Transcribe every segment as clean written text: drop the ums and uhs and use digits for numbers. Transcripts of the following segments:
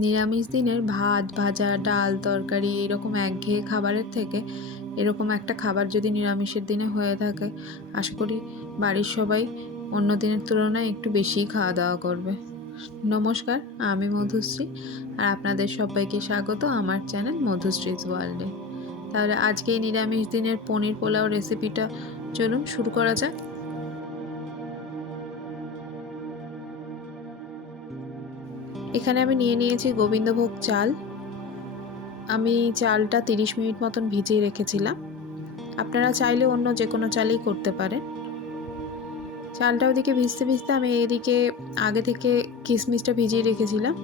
নিরামিষ দিনের ভাত, ভাজা, ডাল, তরকারি এরকম একঘেয়ে খাবারের থেকে এরকম একটা খাবার যদি নিরামিষের দিনে হয়ে থাকে, আশা করি বাড়ির সবাই অন্য দিনের তুলনায় একটু বেশিই খাওয়া দাওয়া করবে। নমস্কার, আমি মধুশ্রী, আর আপনাদের সবাইকে স্বাগত আমার চ্যানেল মধুশ্রীজ ওয়ার্ল্ডে। তাহলে আজকে এই নিরামিষ দিনের পনির পোলাও রেসিপিটা চলুন শুরু করা যাক। এখানে আমি নিয়ে নিয়েছি গোবিন্দভোগ চাল। আমি চালটা 30 মিনিট মতন ভিজিয়ে রেখেছিলাম। আপনারা চাইলে অন্য যে কোনো চালেই করতে পারেন। চালটা ওদিকে ভিজতে ভিজতে আমি এদিকে আগে থেকে কিশমিশটা ভিজিয়ে রেখেছিলাম,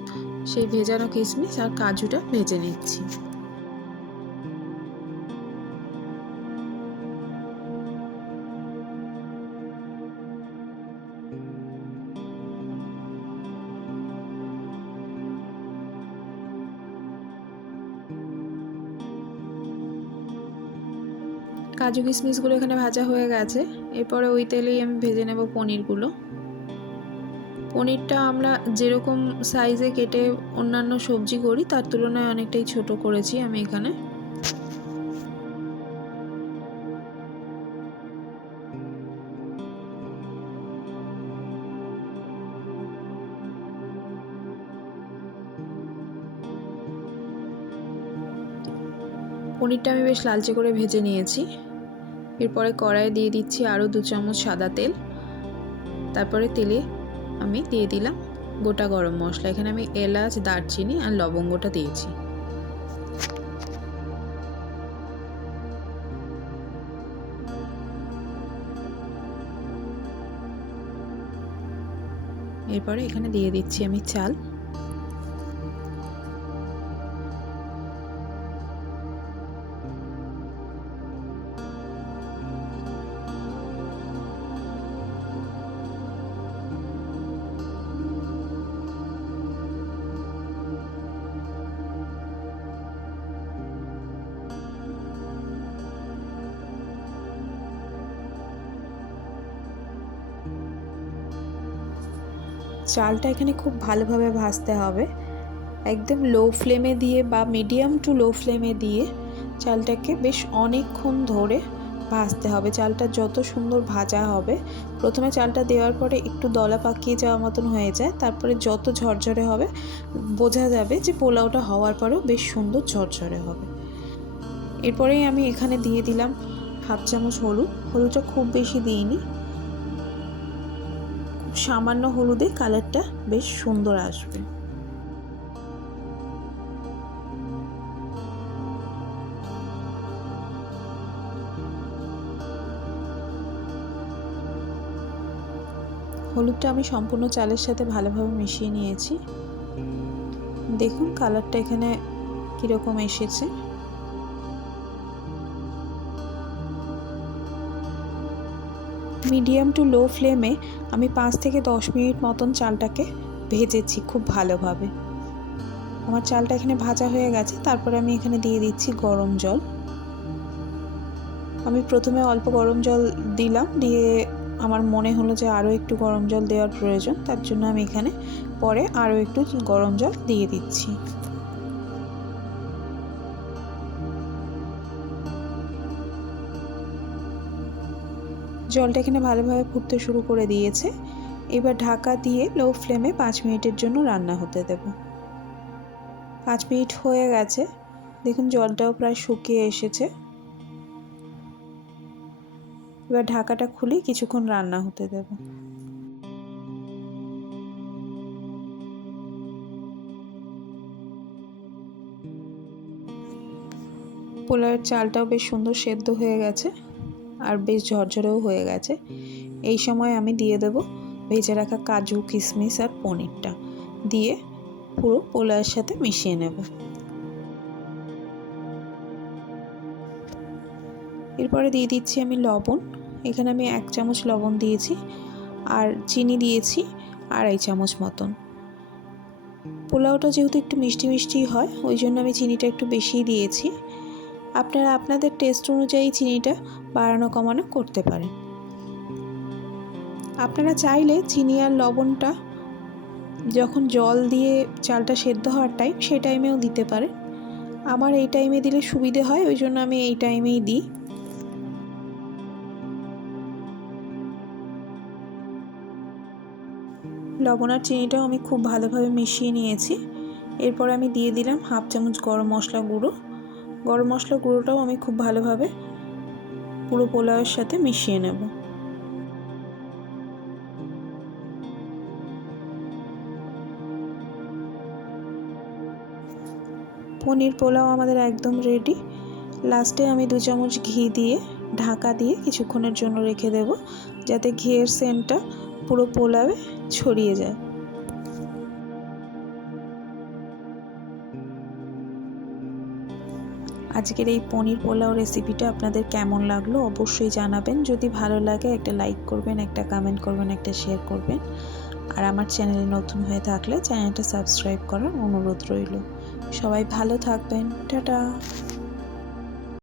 সেই ভেজানো কিশমিশ আর কাজুটা ভেজে নিচ্ছি। কাজু কিশমিশগুলো এখানে ভাজা হয়ে গেছে। এরপরে ওই তেলেই আমি ভেজে নেব পনিরগুলো। পনিরটা আমরা যেরকম সাইজে কেটে অন্যান্য সবজি করি তার তুলনায় অনেকটাই ছোট করেছি আমি এখানে। পনিরটা আমি বেশ লালচে করে ভেজে নিয়েছি। এরপরে কড়াইয়ে দিয়ে দিচ্ছি আরও 2 চামচ সাদা তেল। তারপরে তেলে আমি দিয়ে দিলাম গোটা গরম মশলা। এখানে আমি এলাচ, দারচিনি আর লবঙ্গটা দিয়েছি। এরপরে এখানে দিয়ে দিচ্ছি আমি চাল। চালটা এখানে খুব ভালোভাবে ভাজতে হবে। একদম লো ফ্লেমে দিয়ে বা মিডিয়াম টু লো ফ্লেমে দিয়ে চালটাকে বেশ অনেকক্ষণ ধরে ভাজতে হবে। চালটা যত সুন্দর ভাজা হবে, প্রথমে চালটা দেওয়ার পরে একটু দলা পাকিয়ে যাওয়া মতন হয়ে যায়, তারপরে যত ঝরঝরে হবে বোঝা যাবে যে পোলাওটা হওয়ার পরেও বেশ সুন্দর ঝরঝরে হবে। এরপরেই আমি এখানে দিয়ে দিলাম 1/2 চামচ হলুদ। হলুদটা খুব বেশি দিইনি, খুব সামান্য হলুদে কালারটা বেশ সুন্দর আসবে। হলুদটা আমি সম্পূর্ণ চালের সাথে ভালোভাবে মিশিয়ে নিয়েছি। দেখুন কালারটা এখানে কীরকম এসেছে। মিডিয়াম টু লো ফ্লেমে আমি 5 থেকে 10 মিনিট মতন চালটাকে ভেজেছি খুব ভালোভাবে। আমার চালটা এখানে ভাজা হয়ে গেছে। তারপরে আমি এখানে দিয়ে দিচ্ছি গরম জল। আমি প্রথমে অল্প গরম জল দিলাম, দিয়ে আমার মনে হলো যে আরও একটু গরম জল দেওয়ার প্রয়োজন, তার জন্য আমি এখানে পরে আরও একটু গরম জল দিয়ে দিচ্ছি। জলটা এখানে ভালোভাবে ফুটতে শুরু করে দিয়েছে। এবার ঢাকা দিয়ে লো ফ্লেমে 5 মিনিটের জন্য রান্না হতে দেব। 5 মিনিট হয়ে গেছে, দেখুন জলটাও প্রায় শুকিয়ে এসেছে। এবার ঢাকাটা খুলে কিছুক্ষণ রান্না হতে দেব। পোলাওয়ের চালটাও বেশ সুন্দর সেদ্ধ হয়ে গেছে আর বেশ ঝরঝরেও হয়ে গেছে। এই সময় আমি দিয়ে দেব ভেজে রাখা কাজু, কিশমিশ আর পনিরটা, দিয়ে পুরো পোলাওয়ের সাথে মিশিয়ে নেব। এরপরে দিয়ে দিচ্ছি আমি লবণ। এখানে আমি 1 চামচ লবণ দিয়েছি, আর চিনি দিয়েছি 2.5 চামচ মতন। পোলাওটা যেহেতু একটু মিষ্টি মিষ্টি হয়, ওই জন্য আমি চিনিটা একটু বেশিই দিয়েছি। আপনারা আপনাদের টেস্ট অনুযায়ী চিনিটা বাড়ানো কমানো করতে পারেন। আপনারা চাইলে চিনি আর লবণটা যখন জল দিয়ে চালটা সেদ্ধ হওয়ার টাইম, সেই টাইমেও দিতে পারে। আমার এই টাইমে দিলে সুবিধে হয়, ওই জন্য আমি এই টাইমেই দিই। লবণ আর চিনিটাও আমি খুব ভালোভাবে মিশিয়ে নিয়েছি। এরপর আমি দিয়ে দিলাম 1/2 চামচ গরম মশলা গুঁড়ো। গরম মশলা গুঁড়োটাও আমি খুব ভালোভাবে পুরো পোলাওয়ের সাথে মিশিয়ে নেব। পনির পোলাও আমাদের একদম রেডি। লাস্টে আমি 2 চামচ ঘি দিয়ে ঢাকা দিয়ে কিছুক্ষণের জন্য রেখে দেব, যাতে ঘিয়ের সেন্টটা পুরো পোলাওয়ে ছড়িয়ে যায়। আজকের এই পনির পোলাও রেসিপিটা আপনাদের কেমন লাগলো অবশ্যই জানাবেন। যদি ভালো লাগে একটা লাইক করবেন, একটা কমেন্ট করবেন, একটা শেয়ার করবেন। আর আমার চ্যানেলে নতুন হয়ে থাকলে চ্যানেলটা সাবস্ক্রাইব করার অনুরোধ রইল। সবাই ভালো থাকবেন। টাটা।